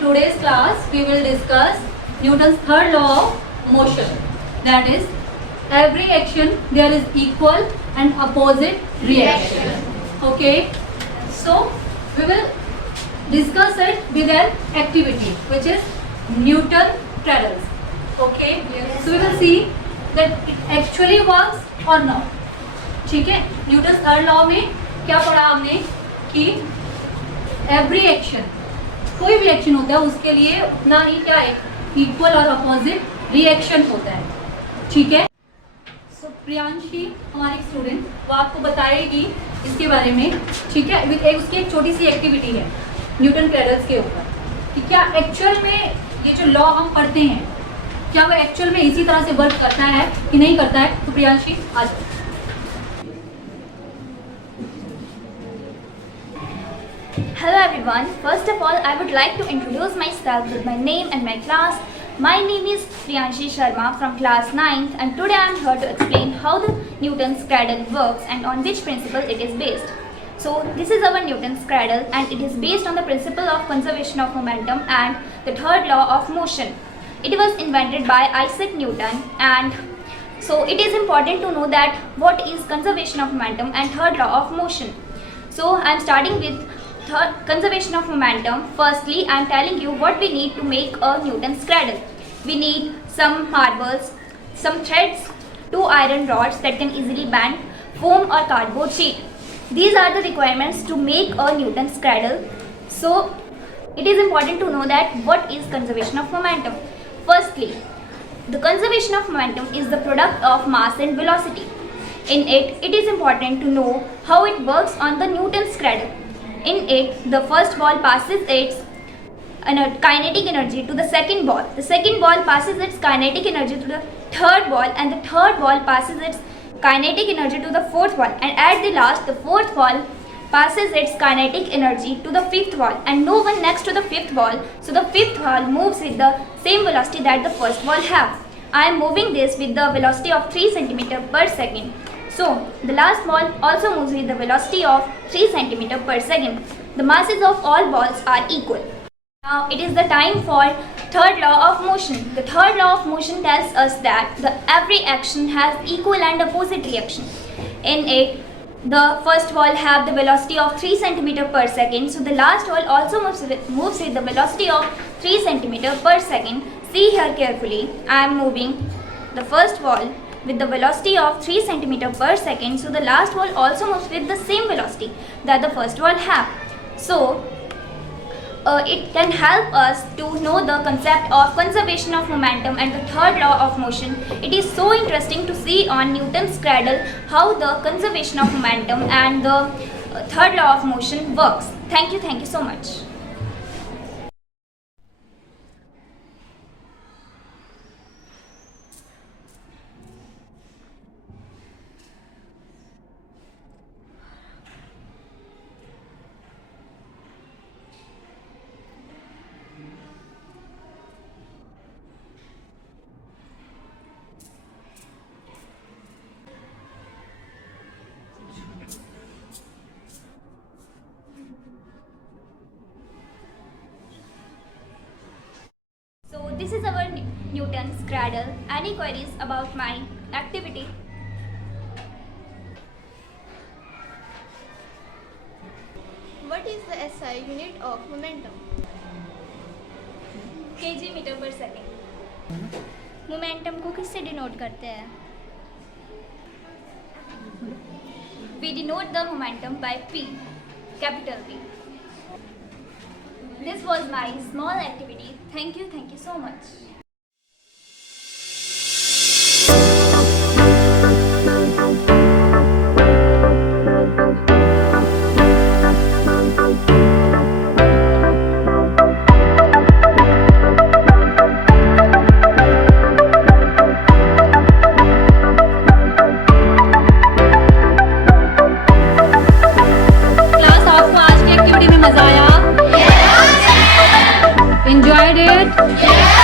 today's class we will discuss Newton's third law of motion. That is, every action there is equal and opposite reaction. Okay. So we will discuss it with an activity which is Newton cradles. Okay. Yes. So we will see that it actually works or not. ठीक है. Newton third law में क्या पढ़ा हमने कि every action, कोई भी action होता है उसके लिए अपना ही क्या है, इक्वल और अपोजिट रिएक्शन होता है. ठीक है. सो प्रियांशी हमारी स्टूडेंट, वो आपको बताएगी इसके बारे में. ठीक है. उसकी एक छोटी सी एक्टिविटी है न्यूटन क्रेडल्स के ऊपर कि क्या एक्चुअल में ये जो लॉ हम पढ़ते हैं क्या वो एक्चुअल में इसी तरह से वर्क करता है कि नहीं करता है. तो प्रियांशी आ जाओ. Hello everyone, first of all I would like to introduce myself with my name and my class. My name is Priyanshi Sharma from class 9th and today I am here to explain how the Newton's cradle works and on which principle it is based. So this is our Newton's cradle and it is based on the principle of conservation of momentum and the third law of motion. It was invented by Isaac Newton and so it is important to know that what is conservation of momentum and third law of motion. So I am starting with conservation of momentum. Firstly, I am telling you what we need to make a Newton's cradle. We need some marbles, some threads, 2 iron rods that can easily bend, foam or cardboard sheet. These are the requirements to make a Newton's cradle. So, it is important to know that what is conservation of momentum. Firstly, the conservation of momentum is the product of mass and velocity. In it, it is important to know how it works on the Newton's cradle. In it, the first ball passes its kinetic energy to the second ball. The second ball passes its kinetic energy to the third ball and the third ball passes its kinetic energy to the fourth ball. And at the last, the fourth ball passes its kinetic energy to the fifth ball and no one next to the fifth ball. So the fifth ball moves with the same velocity that the first ball have. I am moving this with the velocity of 3 cm per second. So, the last ball also moves with the velocity of 3 cm per second. The masses of all balls are equal. Now, it is the time for third law of motion. The third law of motion tells us that every action has equal and opposite reaction. In it, the first ball have the velocity of 3 cm per second. So, the last ball also moves with the velocity of 3 cm per second. See here carefully. I am moving the first ball with the velocity of 3 cm per second. So the last ball also moves with the same velocity that the first ball have. So it can help us to know the concept of conservation of momentum and the third law of motion. It is so interesting to see on Newton's cradle how the conservation of momentum and the third law of motion works. Thank you so much. So this is our Newton's cradle. Any queries about my activity? What is the SI unit of momentum? kg metre per second. Momentum को किससे denote करते हैं? We denote the momentum by P, capital P. This was my small activity. Thank you so much. Class, आपको आज की activity में मजा आया? Enjoyed it?